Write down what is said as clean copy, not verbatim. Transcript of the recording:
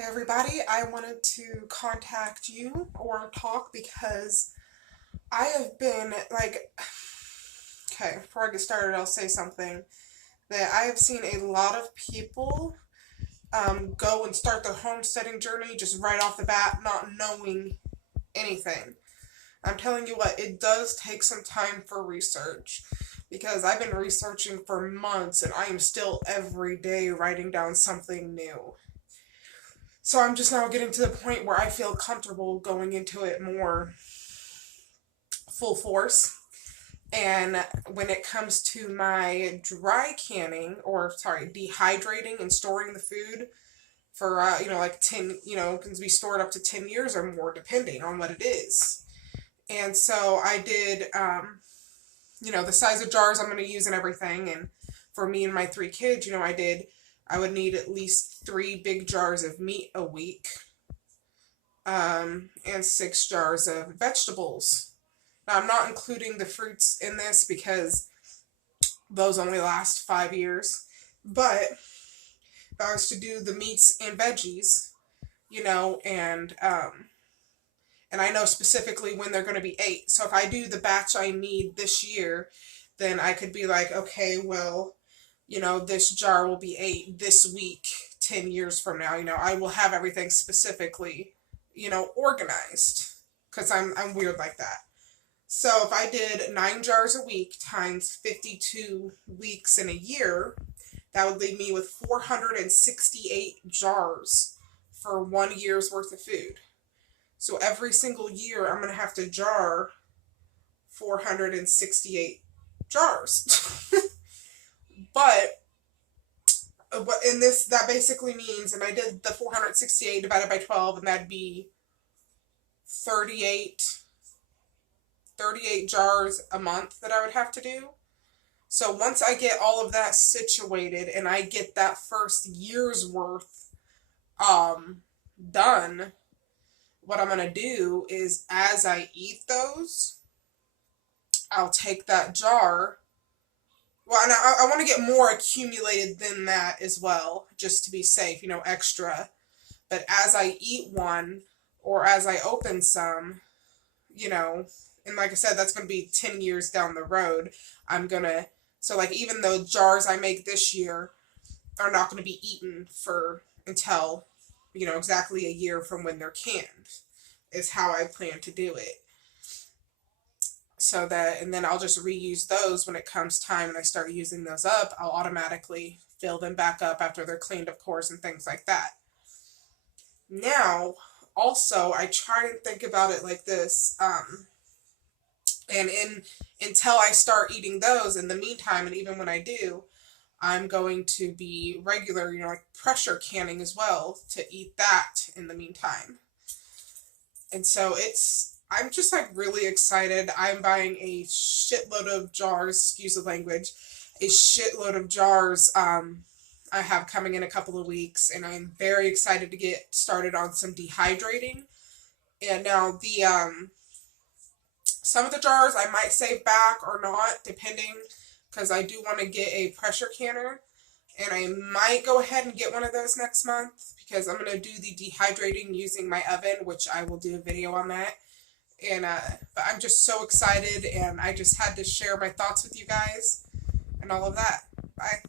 Hi everybody, I wanted to contact you or talk because I have been okay, before I get started I'll say something that I have seen a lot of people go and start their homesteading journey just right off the bat not knowing anything. I'm telling you what, it does take some time for research because I've been researching for months and I am still every day writing down something new. So I'm just now getting to the point where I feel comfortable going into it more full force. And when it comes to my dry canning, or sorry, dehydrating and storing the food for, like 10, can be stored up to 10 years or more depending on what it is. And so I did, the size of jars I'm going to use and everything. And for me and my 3 kids, I would need at least 3 big jars of meat a week, and 6 jars of vegetables. Now, I'm not including the fruits in this because those only last 5 years. But if I was to do the meats and veggies, and I know specifically when they're going to be ate. So if I do the batch I need this year, then I could be like, okay, well, this jar will be ate this week, 10 years from now. I will have everything specifically, organized because I'm weird like that. So if I did 9 jars a week times 52 weeks in a year, that would leave me with 468 jars for 1 year's worth of food. So every single year I'm going to have to jar 468 jars. But in this, that basically means, and I did the 468 divided by 12, and that'd be 38 jars a month that I would have to do. So once I get all of that situated and I get that first year's worth done, what I'm going to do is as I eat those, I'll take that jar. Well, and I want to get more accumulated than that as well, just to be safe, extra. But as I eat one, or as I open some, and like I said, that's going to be 10 years down the road, so like even the jars I make this year are not going to be eaten until, exactly a year from when they're canned, is how I plan to do it. And then I'll just reuse those when it comes time and I start using those up. I'll automatically fill them back up after they're cleaned, of course, and things like that. Now, also, I try to think about it like this, until I start eating those, in the meantime, and even when I do, I'm going to be regular, like pressure canning as well, to eat that in the meantime. And so I'm just like really excited. I'm buying a shitload of jars, excuse the language, a shitload of jars I have coming in a couple of weeks, and I'm very excited to get started on some dehydrating. And now some of the jars I might save back or not, depending, because I do want to get a pressure canner, and I might go ahead and get one of those next month because I'm going to do the dehydrating using my oven, which I will do a video on that. And but I'm just so excited, and I just had to share my thoughts with you guys and all of that. Bye.